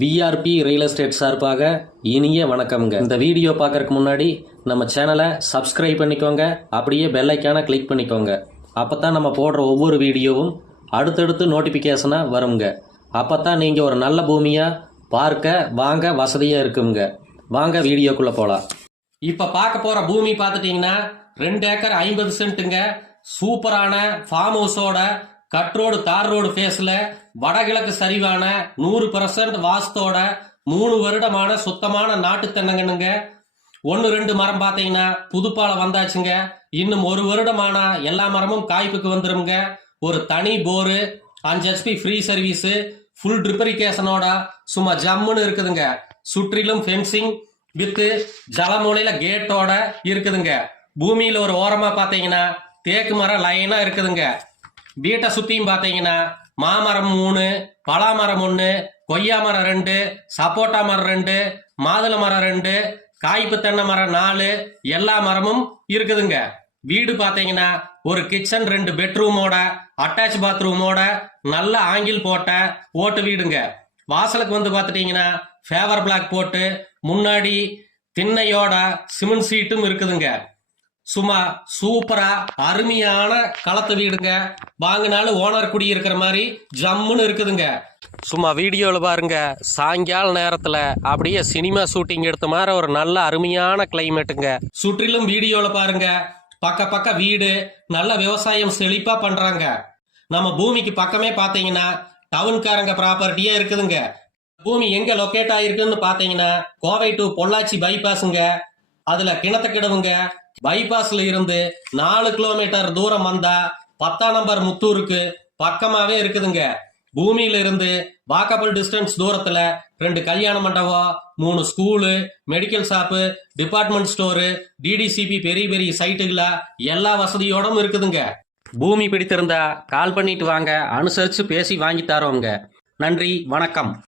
VRB real estate சார்பாக இனிய வணக்கம்ங்க. இந்த வீடியோ பார்க்கறதுக்கு முன்னாடி நம்ம சேனலை சப்ஸ்கிரைப் பண்ணிக்கோங்க, அப்படியே பெல் ஐக்கானை கிளிக் பண்ணிக்கோங்க. அப்போ தான் நம்ம போடுற ஒவ்வொரு வீடியோவும் அடுத்தடுத்து நோட்டிஃபிகேஷனாக வருங்க. அப்போ தான் நீங்கள் ஒரு நல்ல பூமியாக பார்க்க வாங்க வசதியாக இருக்குங்க. வாங்க வீடியோக்குள்ளே போகலாம். இப்போ பார்க்க போகிற பூமி பார்த்துட்டிங்கன்னா 2 ஏக்கர் 50 சென்ட்டுங்க. சூப்பரான ஃபார்ம் ஹவுஸோட கட் ரோடு தார் ரோடு ஃபேஸ்ல வடகிழக்கு சரிவான 100% வாஸ்தோட 3 வருடமான சுத்தமான நாட்டு தென்னங்கன்னுங்க. 1-2 மரம் பார்த்தீங்கன்னா புதுப்பால வந்தாச்சுங்க. இன்னும் 1 வருடமான எல்லா மரமும் காய்ப்புக்கு வந்துருங்க. ஒரு தனி bore, 5 HP free service, full ட்ரிப்பரிகேஷனோட சும்மா ஜம்முன்னு இருக்குதுங்க. சுற்றிலும் ஃபென்சிங் வித்து ஜலமூலையில கேட்டோட இருக்குதுங்க. பூமியில ஒரு ஓரமா பார்த்தீங்கன்னா தேக்கு மரம் லைனா இருக்குதுங்க. வீட்டை சுத்தியும் பார்த்தீங்கன்னா மாமரம் 3, பலாமரம் 1, கொய்யா மரம் 2, சப்போட்டா மரம் 2, மாதுளை மரம் 2, காய்ப்பு தென்னை மரம் 4, எல்லா மரமும் இருக்குதுங்க. வீடு பார்த்தீங்கன்னா ஒரு கிச்சன் 2 பெட்ரூமோட அட்டாச் பாத்ரூமோட நல்ல ஆங்கிள் போட்ட ஓட்டு வீடுங்க. வாசலுக்கு வந்து பார்த்துட்டீங்கன்னா ஃபேவர் பிளாக் போட்டு முன்னாடி திண்ணையோட சிமெண்ட் சீட்டும் இருக்குதுங்க. சும்மா சூப்பரா அருமையான களத்து வீடுங்க. வாங்கினாலும் ஓனர் குடி இருக்கிற மாதிரி ஜம்முன்னு இருக்குதுங்க. சும்மா வீடியோவில் பாருங்க, சாயங்கால நேரத்தில் அப்படியே சினிமா ஷூட்டிங் எடுத்த மாதிரி ஒரு நல்ல அருமையான கிளைமேட்டுங்க. சுற்றிலும் வீடியோவில் பாருங்க, பக்க வீடு, நல்ல விவசாயம் செழிப்பா பண்றாங்க. நம்ம பூமிக்கு பக்கமே பார்த்தீங்கன்னா டவுன்காரங்க ப்ராப்பர்ட்டியா இருக்குதுங்க. பூமி எங்க லொக்கேட் ஆயிருக்குன்னு பார்த்தீங்கன்னா கோவை டு பொள்ளாச்சி பைபாஸுங்க. அதுல கிணத்துக்கிடவுங்க. பைபாஸ்ல இருந்து 4 கிலோமீட்டர் தூரம் வந்தா 10ஆம் நம்பர் முத்தூருக்கு பக்கமாவே இருக்குதுங்க. பூமியில இருந்து வாக்கபிள் டிஸ்டன்ஸ் தூரத்துல 2 கல்யாண மண்டபம், 3 school, medical shop, department store, DTCP பெரிய சைட்டுகள எல்லா வசதியோடும் இருக்குதுங்க. பூமி பிடித்திருந்தா கால் பண்ணிட்டு வாங்க, அனுசரிச்சு பேசி வாங்கி தரோங்க. நன்றி, வணக்கம்.